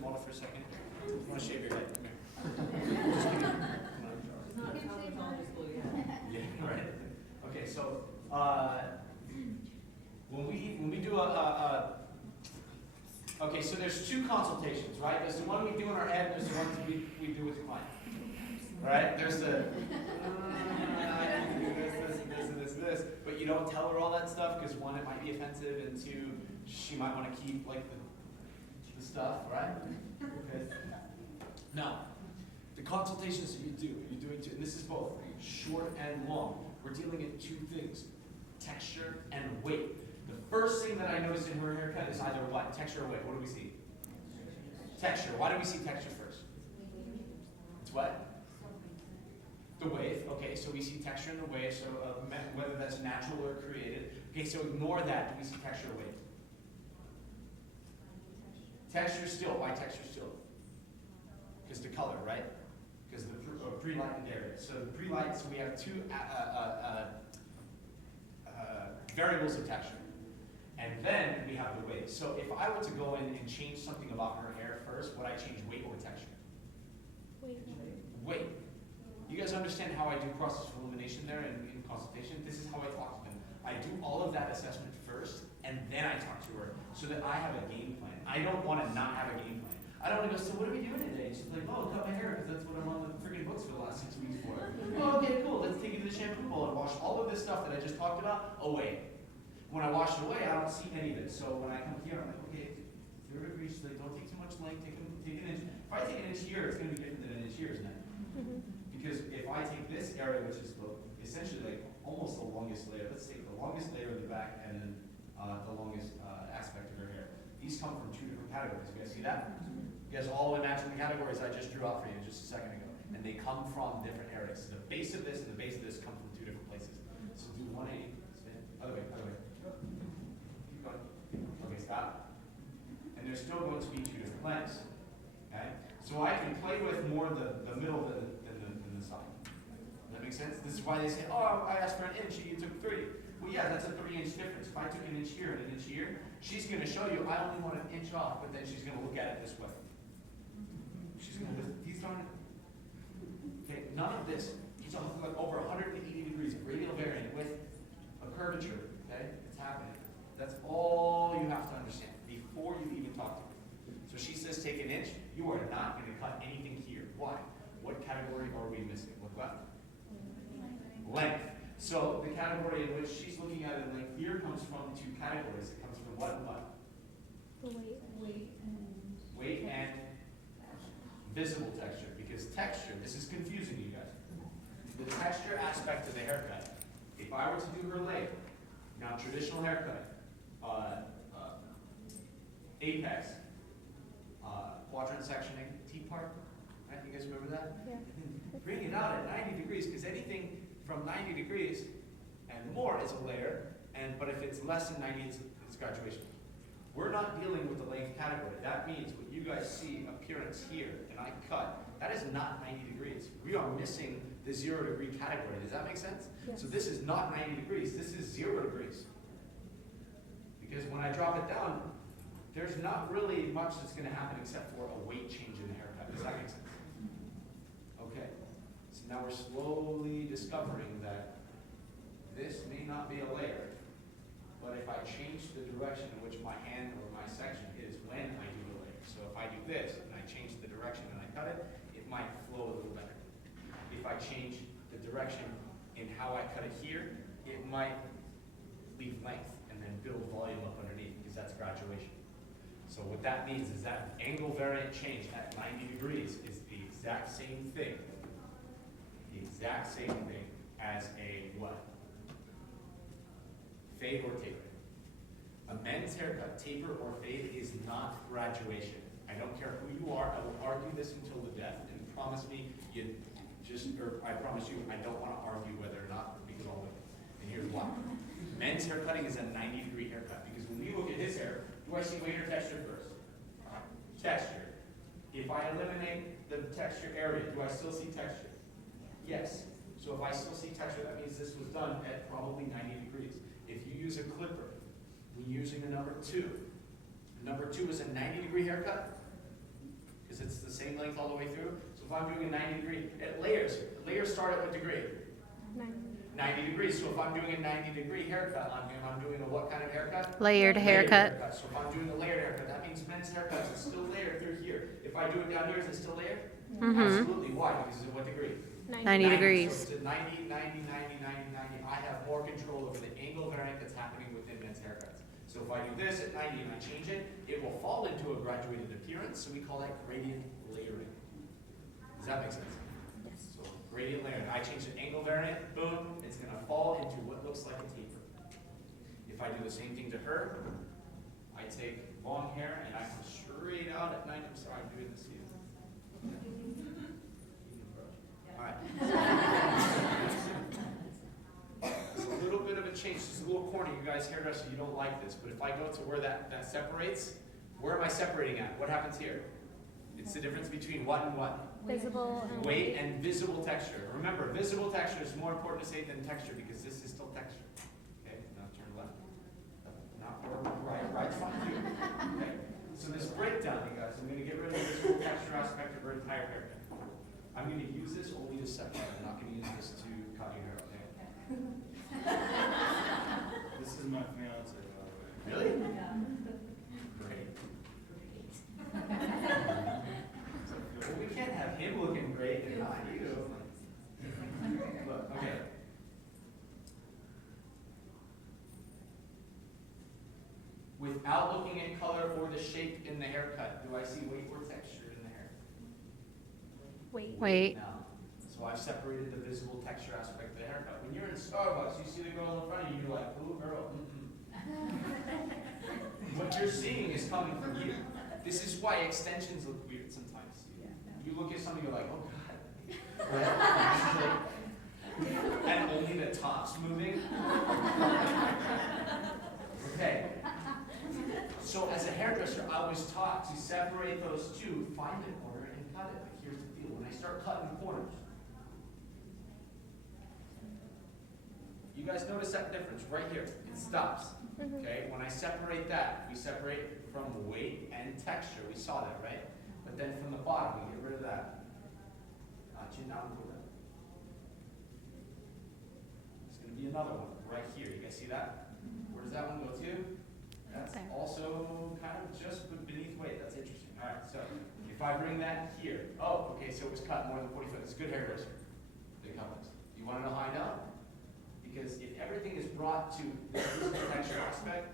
some water for a second? You want to shave your head? Come here. Just kidding. Come on. It's not cosmetology school yet. Yeah, right. Okay, so when we do okay, so there's two consultations, right? There's the one we do in our head, and there's the one we do with the client. All right? There's the I need to do this, but you don't tell her all that stuff because one, it might be offensive, and two, she might want to keep like the stuff, right? Okay. Now, the consultations that you do, you're doing two, and this is both short and long. We're dealing in two things: texture and weight. The first thing that I noticed in her haircut is either what? Texture or weight. What do we see? Texture. Why do we see texture first? It's what? The wave. Okay, so we see texture in the wave, so whether that's natural or created. Okay, so ignore that. Do we see texture or wave? Texture still. Why texture still? Because the color, right? Because the pre-lightened area. So the pre-light, so we have two variables of texture. And then we have the weight. So if I were to go in and change something about her hair first, would I change weight or texture? Weight. You guys understand how I do process of elimination there in consultation? This is how I talk to them. I do all of that assessment first, and then I talk to her so that I have a game plan. I don't want to not have a game plan. I don't want to go, so what are we doing today? And she's like, oh, cut my hair, because that's what I'm on the freaking books for the last 6 weeks for. Oh, okay, cool. Let's take you to the shampoo bowl and wash all of this stuff that I just talked about away. When I wash it away, I don't see any of it. So when I come here, I'm like, okay, 0 degrees. She's like, don't take too much length. Take an inch. If I take an inch here, it's going to be different than an inch here, isn't it? Because if I take this area, which is essentially like almost the longest layer, let's take the longest layer in the back and then the longest aspect of her hair. These come from two different categories. You guys see that? You guys all imagine the categories I just drew out for you just a second ago. And they come from different areas. So the base of this and the base of this come from two different places. So do 180. Spin. Other way, other way. Keep going. Okay, stop. And there's still going to be two different lengths. Okay? So I can play with more the middle than the side. Does that make sense? This is why they say, oh, I asked for an inch, you took 3. Well, yeah, that's a 3-inch difference. If I took an inch here and an inch here, she's going to show you I only want an inch off, but then she's going to look at it this way. She's going to, these aren't, okay, none of this. He's like over 180 degrees of radial variant with a curvature, okay? It's happening. That's all you have to understand before you even talk to her. So she says take an inch. You are not going to cut anything here. Why? What category are we missing? What? Length. So the category in which she's looking at in length here comes from two categories. It comes from what and what? Weight and visible texture. Because texture, this is confusing you guys. The texture aspect of the haircut. If I were to do her layer, now traditional haircut, apex, quadrant sectioning, T-part, right? You guys remember that? Yeah. Bring it out at 90 degrees, because anything from 90 degrees and more is a layer, but if it's less than 90, it's graduation. We're not dealing with the length category. That means when you guys see appearance here, and I cut, that is not 90 degrees. We are missing the 0 degree category. Does that make sense? Yes. So this is not 90 degrees. This is 0 degrees. Because when I drop it down, there's not really much that's going to happen except for a weight change in the haircut. Does that make sense? Okay. So now we're slowly discovering that this may not be a layer, but if I change the direction in which my hand or my section is when I do the layer. So if I do this and I change the direction and I cut it, it might flow a little better. If I change the direction in how I cut it here, it might leave length and then build volume up underneath, because that's graduation. So what that means is that angle variant change at 90 degrees is the exact same thing. The exact same thing as a what? Fade or taper. A men's haircut, taper or fade, is not graduation. I don't care who you are. I will argue this until the death. And promise me, I promise you, I don't want to argue whether or not, because I'll win. And here's why. Men's haircutting is a 90-degree haircut, because when we look at his hair, do I see weight or texture first? Texture. If I eliminate the texture area, do I still see texture? Yes. So if I still see texture, that means this was done at probably 90 degrees. If you use a clipper, we're using a number 2. Number 2 is a 90-degree haircut. because it's the same length all the way through. So if I'm doing a 90 degree, layers start at what degree? 90 degrees. So if I'm doing a 90 degree haircut, I'm doing a what kind of haircut? Layered haircut. So if I'm doing a layered haircut, that means men's haircuts is still layered through here. If I do it down here, is it still layered? Absolutely. Why? Because of what degree? 90 degrees. So it's a 90, 90, 90, 90, 90. I have more control over the angle variant that's happening within men's haircuts. So if I do this at 90 and I change it, it will fall into a graduated appearance. So we call that gradient layering. Does that make sense? Yes. So gradient layering. I change the angle variant, boom, it's going to fall into what looks like a taper. If I do the same thing to her, I take long hair and I come straight out at 90. I'm sorry, I'm doing this to you. All right. It's a little bit of a change. It's a little corny. You guys, hairdresser, you don't like this. But if I go to where that separates, where am I separating at? What happens here? It's the difference between what and what? Visible and Weight and visible texture. Remember, visible texture is more important to say than texture because this is still texture. Okay, now turn left. Not right, right's fine too. Okay, so this breakdown, you guys, I'm going to get rid of the visible texture aspect of her entire haircut. I'm going to use this only to separate. I'm not going to use this to cut your hair, okay? This is my fiance, by the way. Really? Yeah. Great. Well, we can't have him looking great and not you. Look, okay. Without looking at color or the shape in the haircut, do I see weight or texture in the hair? Wait. No. So I've separated the visible texture aspect of the haircut. When you're in Starbucks, you see the girl in front of you, you're like, ooh, girl, What you're seeing is coming from you. This is why extensions look weird sometimes. You look at something, you're like, oh God. Right? And only the top's moving. Okay. So as a hairdresser, I was taught to separate those two, find the corner, and cut it. But here's the deal. When I start cutting corners, you guys notice that difference right here. It stops. Okay? When I separate that, we separate from weight and texture. We saw that, right? But then from the bottom, we get rid of that. Chin down and pull that. There's going to be another one right here. You guys see that? Where does that one go to? That's There. also kind of just beneath weight. That's interesting. All right, so if I bring that here. Oh, okay, so it was cut more than 40 foot. It's a good hairdresser. Big companies. You want to know how I know? Because if everything is brought to the physical texture aspect,